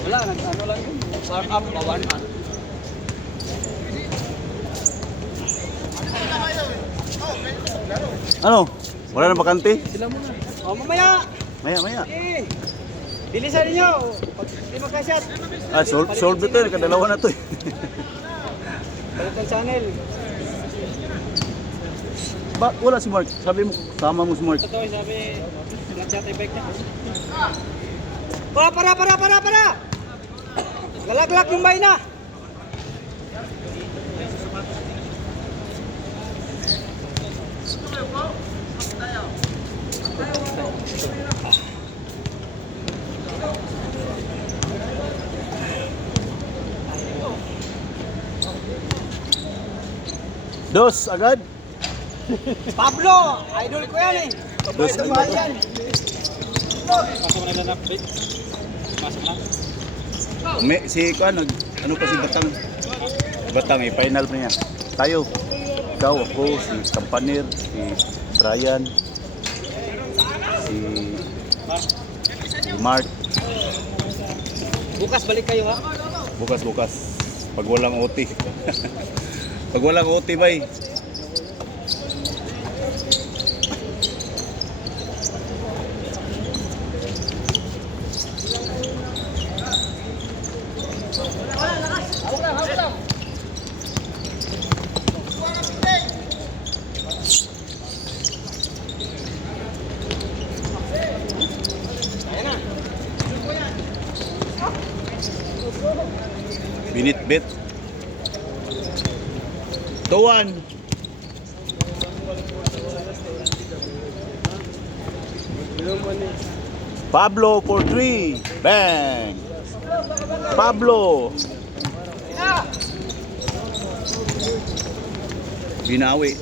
Wala, ano lang yun. Warm up, warm up. Ano? Wala na bakante? Sila muna. Oh, mamaya. Maya. Eh, bilisan ninyo. Pag hindi magkasyat. Ah, solve ito. Nakadalawa na to eh. Balik ang channel. Ba, wala si Mark. Sabi mo, sama mo si Mark. Ito, sabi, nag-chat effect niya. Para! Galaglag yung bay na. Dos, agad. Pablo, idol ko yan eh. Dos, agad. Yan. Pasok na lang update. Pasok na. Si Kuan, ano pa si Batang? Batang eh, final pa niya. Tayo. Ikaw, ako, si Kampanir, si Brian, si Mark. Bukas balik kayo ha. Bukas. Pag walang OT. Pag walang OT, bay. Binitbit. Tuwan. Pablo for 3. Bang. Pablo. Binawi.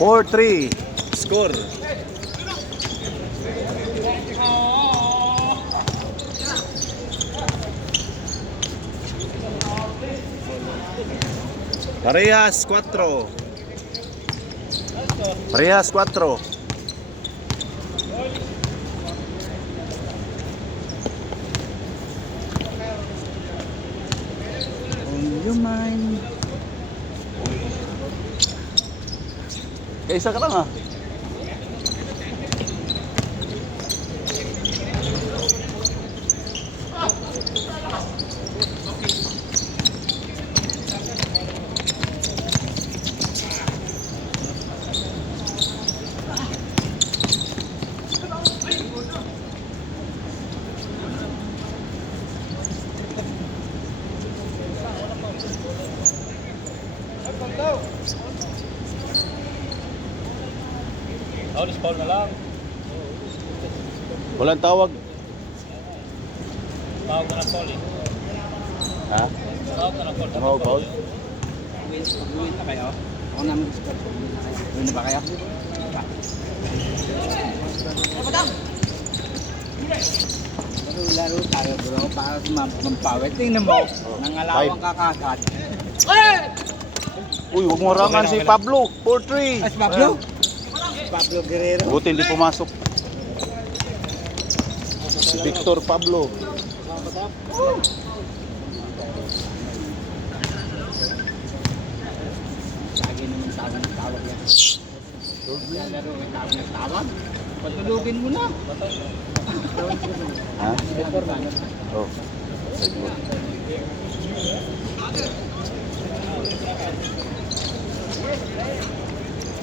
Four, 3. Score. Parehas 4. Parehas 4. On your mind. Isa ka lang ah. Paul na lang. Walang tawag. Tawag na ng Paul eh. Ha? Tawag na ng Paul. Tawag, Paul? Mag-win na kayo. Ako namin gusto. Win na ba kayo? Laro tayo bro para mampawit. Tingnan mo. Nangalawang kakagad. Uy, huwag mo rangan si Pablo. 4-3. As Pablo? Pablo Guerrero. Buti hindi pumasok. Si Victor Pablo. Lagi naman tawag yan. Laro may tawag. Patulugin mo na. Ha? Victor man. Oh.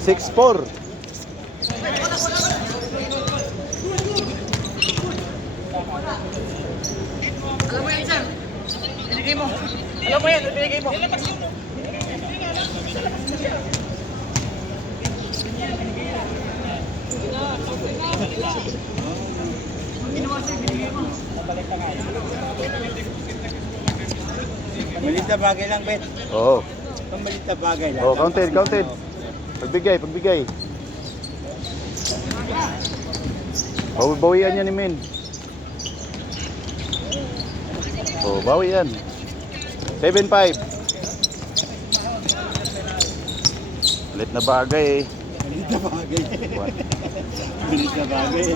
6-4. Alam mo yan, sir. Binigay mo. Alam mo yan, binigay mo. Maliit na bagay lang, Bet. Oo. Maliit na bagay lang. Oh, counted, counted. Pagbigay, pagbigay. Bawi-bawian yan ni Min. Oh, bawi yan. 7-5. Ulit na bagay eh. Maliit na bagay. What? Maliit na bagay.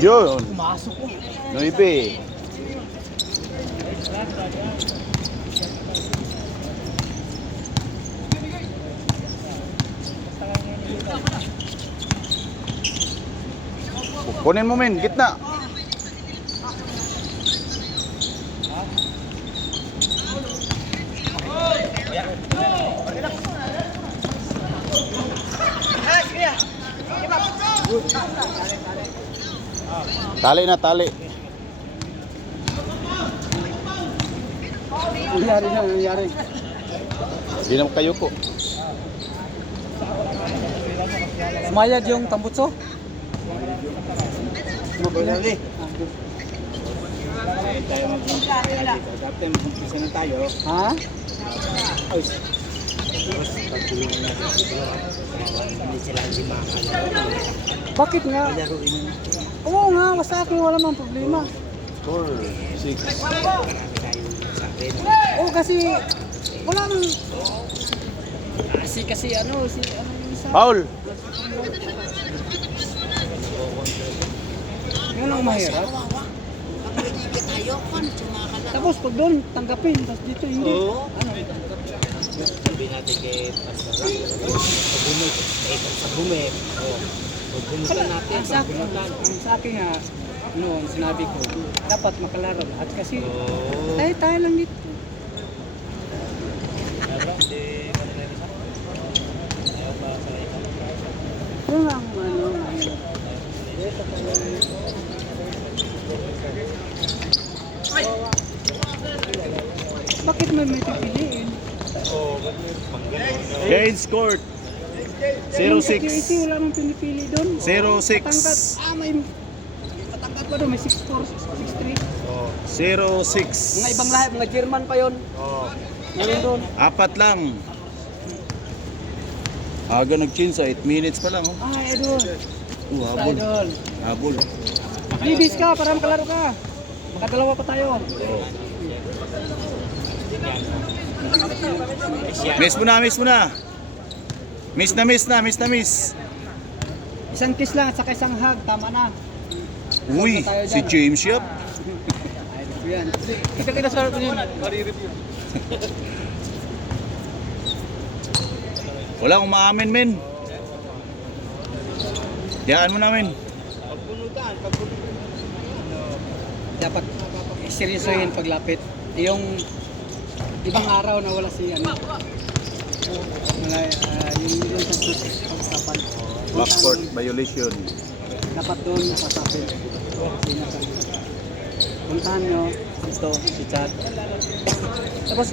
Yun. Pumasok ko. 9. Kunin mo Min, gitna. Tali na, tali. Nangyari na, nangyari. Hindi na kayo ko. Sumayad yung tambutso? Mabalali. Tayo mag-umpisa. Dapat mag-umpisa na tayo. Ha? Ay, tapos pagtulungan natin siguro. Hindi sila hindi makakalaro. Bakit nga? Laruin na. Oo nga, sa akin wala mang problema. Score 6. Marami tayong sa atin. Oo kasi, wala nang... Kasi ano yung isa? Paul. Yun ang mahirap. Tapos pag doon, tanggapin. Tapos dito, hindi. Oo. Ano? Sabi natin kay Pastor pag-bumit. Pag-bumit. Pag-bumitan natin. Ang sa akin nga, noon sinabi ko, dapat makalaro lahat kasi tayo lang dito. Yun ang ano, bakit may pipiliin? Gain scored Yung security, 0-6. wala mong pinipili doon. 0-6. Matangkat, may matangkat pa doon, may 6'4", 6'3". 0-6. Mga ibang lahat, mga German pa yon. Meron doon. Apat lang. Aga nag-change sa 8 minutes pa lang. Oh. Idol. Habol. Idol. Habol. Libis ka para makalaro ka. Makadalawa pa tayo. Miss mo na, miss mo na. Miss na, miss na, miss na, miss. Isang kiss lang at saka isang hug, tama na. Uy, si James Yap. Idol ko yan. Kita sa harap yun. Mari-review. Wala akong maamin, men. Yaan mo namin. Pagbunutan. Dapat seryosohin paglapit. Yung ibang araw na wala si ano. Yung sa pag-usapan. Backcourt violation. Dapat doon pasapin. Puntahan nyo ito, si Chad. Tapos,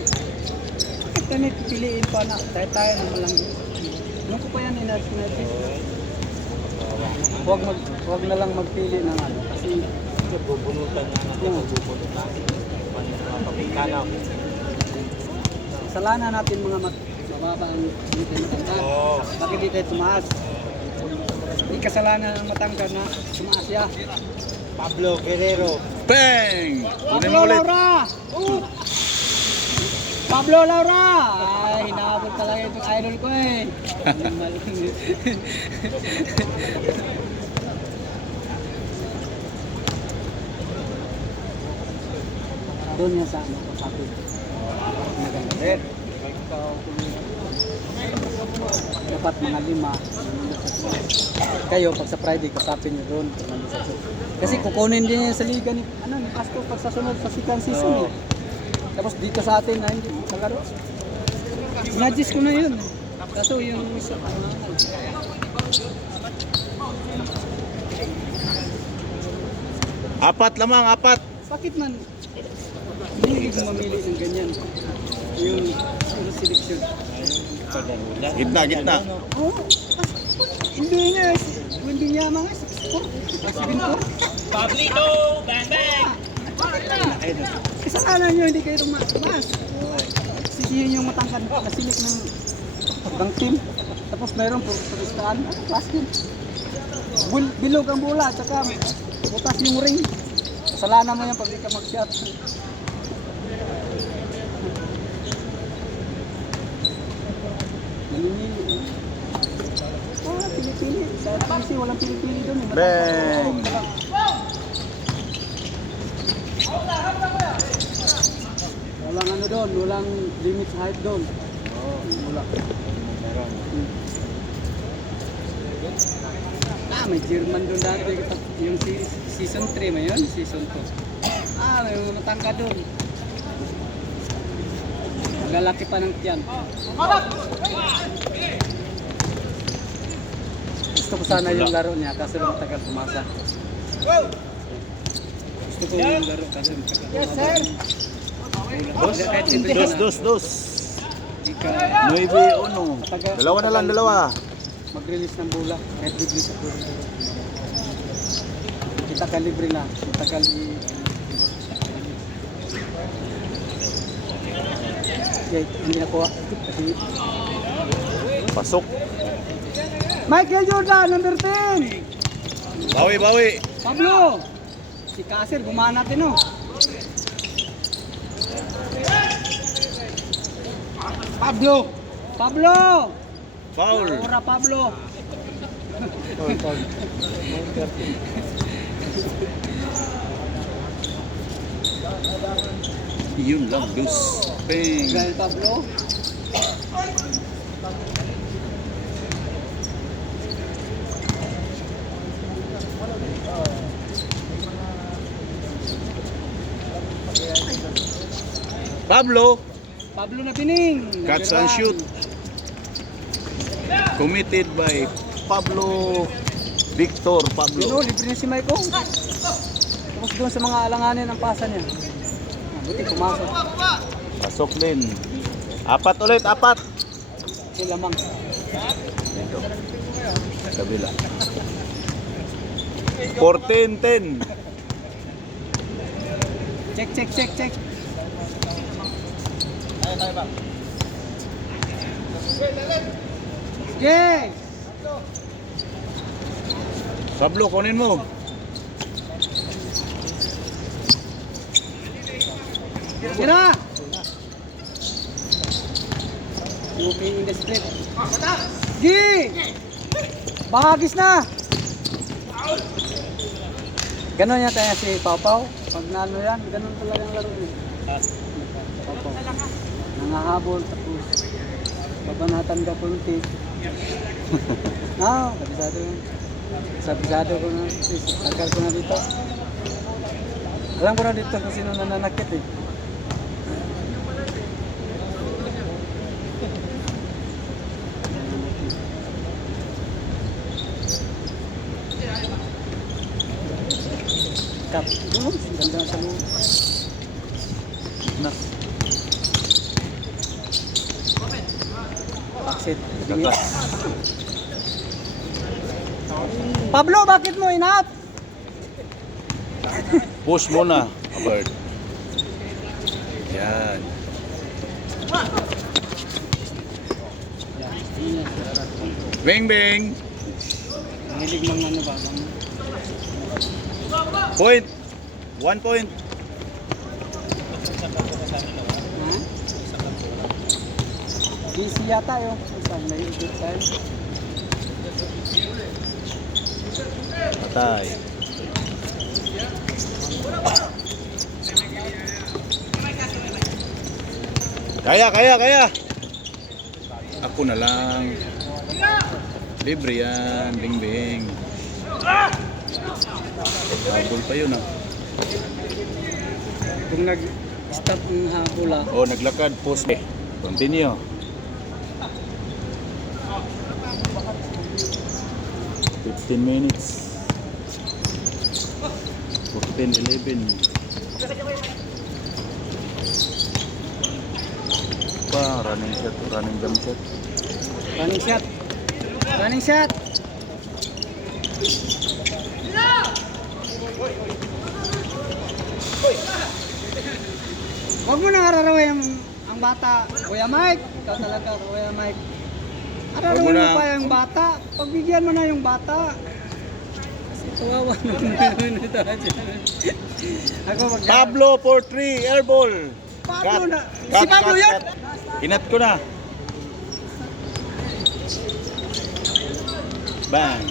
bakit kami pipiliin pa na tayo naman lang. Ano ko pa yan inat-inat? Huwag na lang magpili ng ano. Kasi, Bubunutan na natin. Bubunutan. Pagkikanaw. kasalanan natin mga mababa ang dito matangkad. Bakit di tayo tumaas? Hindi kasalanan ang matangkad na tumaas siya. Pablo Guerrero. Bang! Kunin mo Pablo ulit. Laura! Pablo Laura! Ay, hinahabol talaga itong idol ko eh. Doon niya sa ano, kapatid. Maganda rin. Dapat mga 5. Kayo, pag sa Friday, kasapin niyo doon. Kasi kukunin din niya sa liga ni, ni Pastor pag sa sunod sa second season eh. Tapos dito sa atin na hindi sa laro. Sinadjust ko na yun. Kaso yung isa Apat lamang, apat. bakit man hindi ko mamili ng ganyan? Yung selection. Gitna, gitna. Oh, hindi nga. Hindi niya mga 6'4". Pablito! Bang bang! Kasalanan nyo, hindi kayo tumaas. Sisihin yung matangkad na silip ng team. Tapos mayroon pulistaan. Class team. Bilog ang bola, tsaka butas yung ring. Kasalanan mo yan pag di ka mag-shot. Naninili. Pili-pili. Sa PC, walang pili-pili doon. Bang! Walang ano doon, walang limit sa height doon. Wala. May German doon dati. Yung season 3 may yun, season 2. May mga matangka doon. Magalaki pa ng tiyan. Gusto ko sana yung laro niya kasi matagal pumasa. Gusto ko yung laro kasi matagal pumasa. Yes, sir! Dos. 9-1. Dalawa na lang, dalawa. Mag-release ng bola. Kahit libre sa bola. Kita ka libre na. Kita ka hindi nakuha. Pasok. Michael Jordan, number 10. Bawi. Pablo. Si Kasir, gumana natin, no? Pablo. Foul. Ora Pablo. Yun lang, dos. Bang. Gael Pablo. Pablo na bining. Catch and shoot. Committed by Victor Yun, Pablo. libre na si Michael. Tapos doon sa mga alanganin ang pasa niya. Buti pumasok. Pasok din. Apat ulit. Si Lamang. Dito. Kabila. 14-10. Check. Yes! Pablo, kunin mo. Tira! Moving in the split. Gi! Bahagis na! Ganon yata yan si Pau. Pag naano yan, ganon talaga ang laro niya. Pau. Nangahabol, tapos babanatan ka punti. Kabisado yun. Kabisado ko na. Tagal ko na dito. Alam ko na dito kung sino nananakit eh. Kap, doon, ganda sa loob. Na. Baksit. Gatas. Pablo, bakit mo inap? Push muna. Abert. Yan. Bang. Mahilig ng ano ba? Point. 1 point. Ha? Busy yata yung isang may good time. Patay. Kaya. Ako na lang. Libre yan. Bing. Habol pa yun ah. Kung Stop ng bola. O, naglakad, post. Continue. Fifteen minutes. 14-11. Running shot, running jump shot. Running shot. Running shot. Huwag mo nang ararawin ang bata. Kuya Mike, ikaw talaga, Kuya Mike. Ararawin mo pa yung bata. Pagbigyan mo na yung bata. Kasi kawawa naman ito. Ako Pablo for 3, air ball. Pablo Cut, na. cut, Si Pablo cut, yun. cut. Kinat ko na. Bang.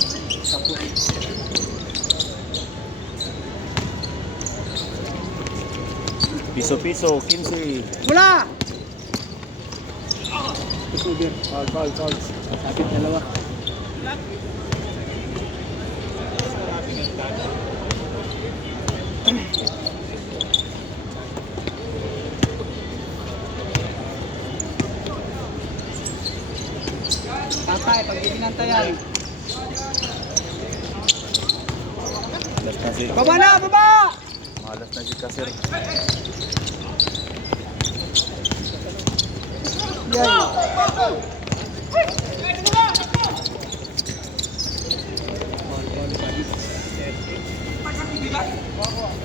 Piso-piso, 15. Mula! Call. Sabit dalawa. Tatay, pag binantayan. Malas na si, Baba na, baba! malas na si Kasir. Yan.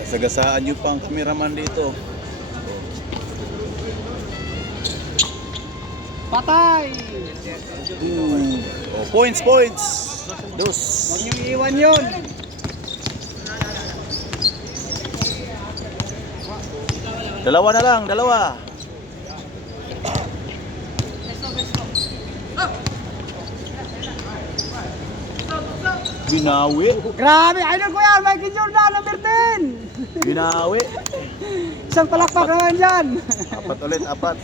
Sagasaan niyo pa ang cameraman dito. Patay! Oh, points. Dos. Huwag niyong iiwan yun. Dalawa na lang, dalawa. Binawi. Grabe, idol ko yan, Michael Jordan, number 10! Binawi. Isang palakpak naman dyan. Apat.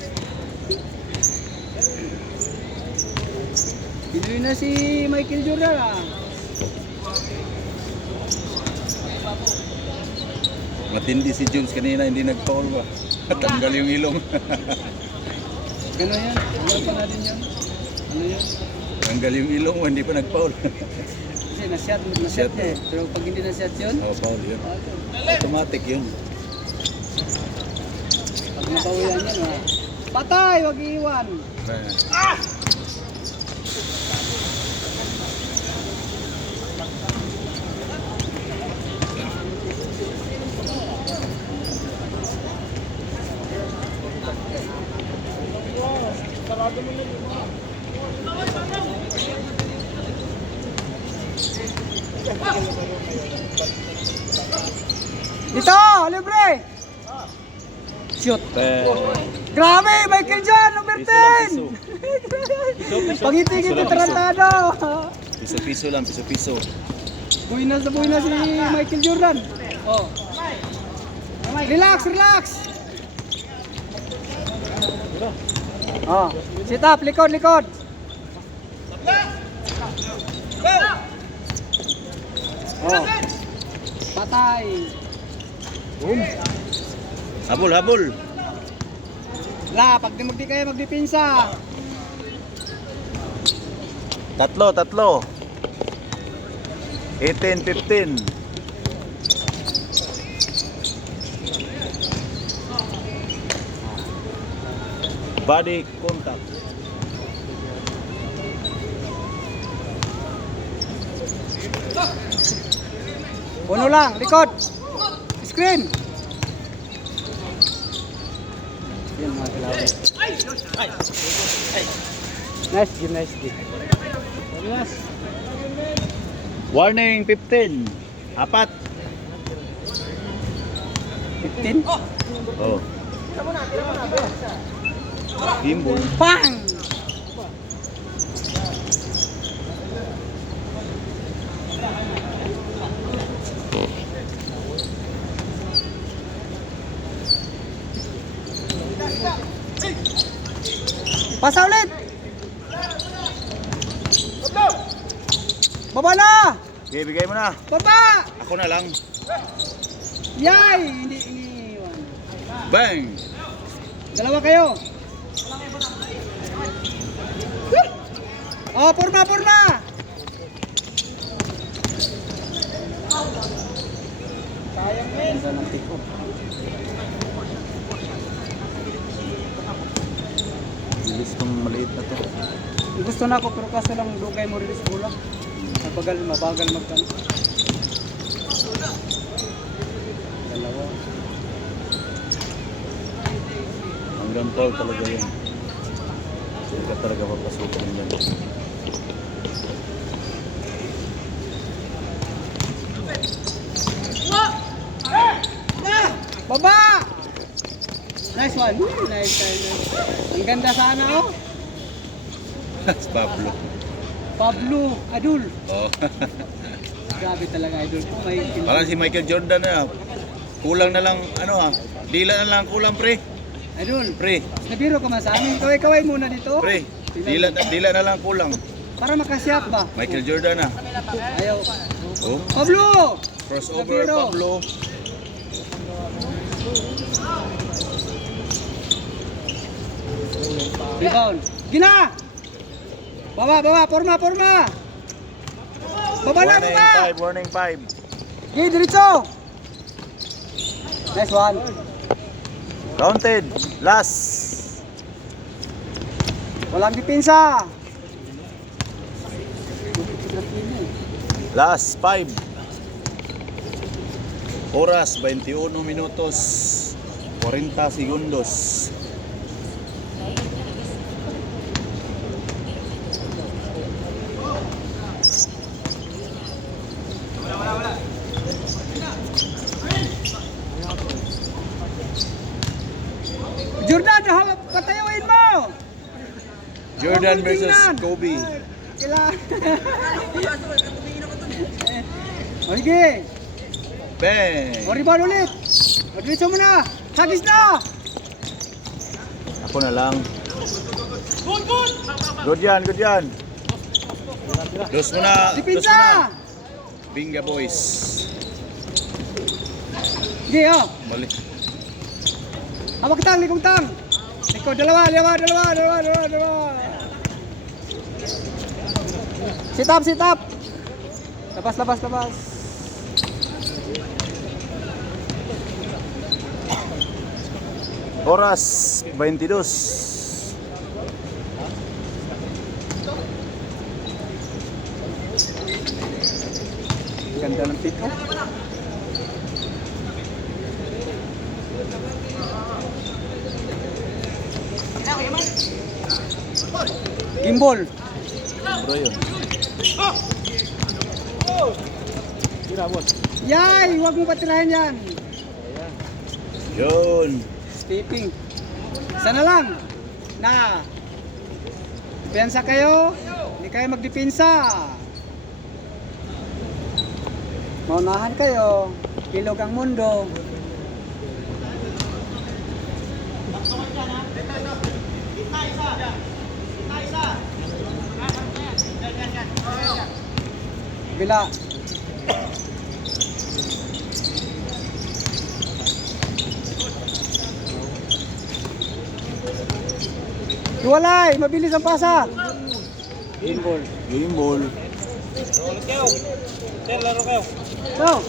Pinoy na si Michael Jordan ah. Matindi si Jones kanina, hindi nag-foul ba? Tanggal yung ilong. Gano'n yan? Ano pa natin yan? Ano yan? Tanggal yung ilong, hindi pa nag-foul. Kasi nasyat niya eh. Pero pag hindi nasyat yun, Oh, foul yun. Automatic yun. pag nabawian yan ah. Patay, wag iiwan. Dito, libre! Shoot! Grabe, Michael Jordan, number 10! Pangiti-ngiti, Piso lang, tarantado! Piso-piso lang, piso-piso. Buhay na si Michael Jordan. Oh. Relax. Oh, sit up, likod. Oh. Patay. Boom. Habol. Pag di kayo magdipinsa. Tatlo. 18-15. Body contact. Puno lang, likod. Screen. Yan mga kalaban. Nice game. Warning 15. Apat. 15. Oh. Gimbal. Bang! Pasa ulit! Baba na! Okay, bigay mo na. Baba! Ako na lang. Yay! Hindi iniiwan. Bang! Dalawa kayo. Oh, porma, porma. Sayang men. Ganda ng tiko. Bilis tong maliit na to. Gusto na ako pero kaso lang dugay mo rin sa bola. Mabagal magkan. Dalawa. Hanggang tall talaga yan. Hindi ka talaga papasukin yan. Baba! Nice one. Nice. Ang ganda sana oh. Si Pablo. Pablo Adul. Oh. Grabe talaga idol ko. May Parang si Michael Jordan na. Kulang na lang, ano dila na lang kulang pre. Idol. Pre, Nabiro ka man sa amin. Kaway-kaway muna dito. pre. Dila na lang kulang. Para makasyak ba? Michael Jordan na. Ayaw. Oh. Pablo! Crossover Nabiro. Pablo. Rebound. Gina! Baba, forma. Baba na, baba! Warning 5. Okay, diretso! Nice one. Counted. Last. Walang depensa. Last 5. Oras 21 minutos 40 segundos. Jordan, patayuin mo! Jordan Huwag mong versus tingnan. Kobe. Kailangan. Sige. Bang! O, rebound ulit. O, diretso mo na. Hagis na. Ako na lang. Good yan. Dos mo na. Depensa. Binga boys. Sige, o. Mali. Hawak tang, likong tang. Ikaw, dalawa. Sit up. Labas. Oras 22. Ganda ng pick, oh. Gimbal. Bro yun. Yay! Huwag mo patirahan yan. Yun. Stepping. Sana lang na depensa kayo, hindi kayo magdepensa. Maunahan kayo, ilog ang mundo. Bila. Hiwalay, mabilis ang pasa. Gimbal. Game ball. Sir, laro kayo. So,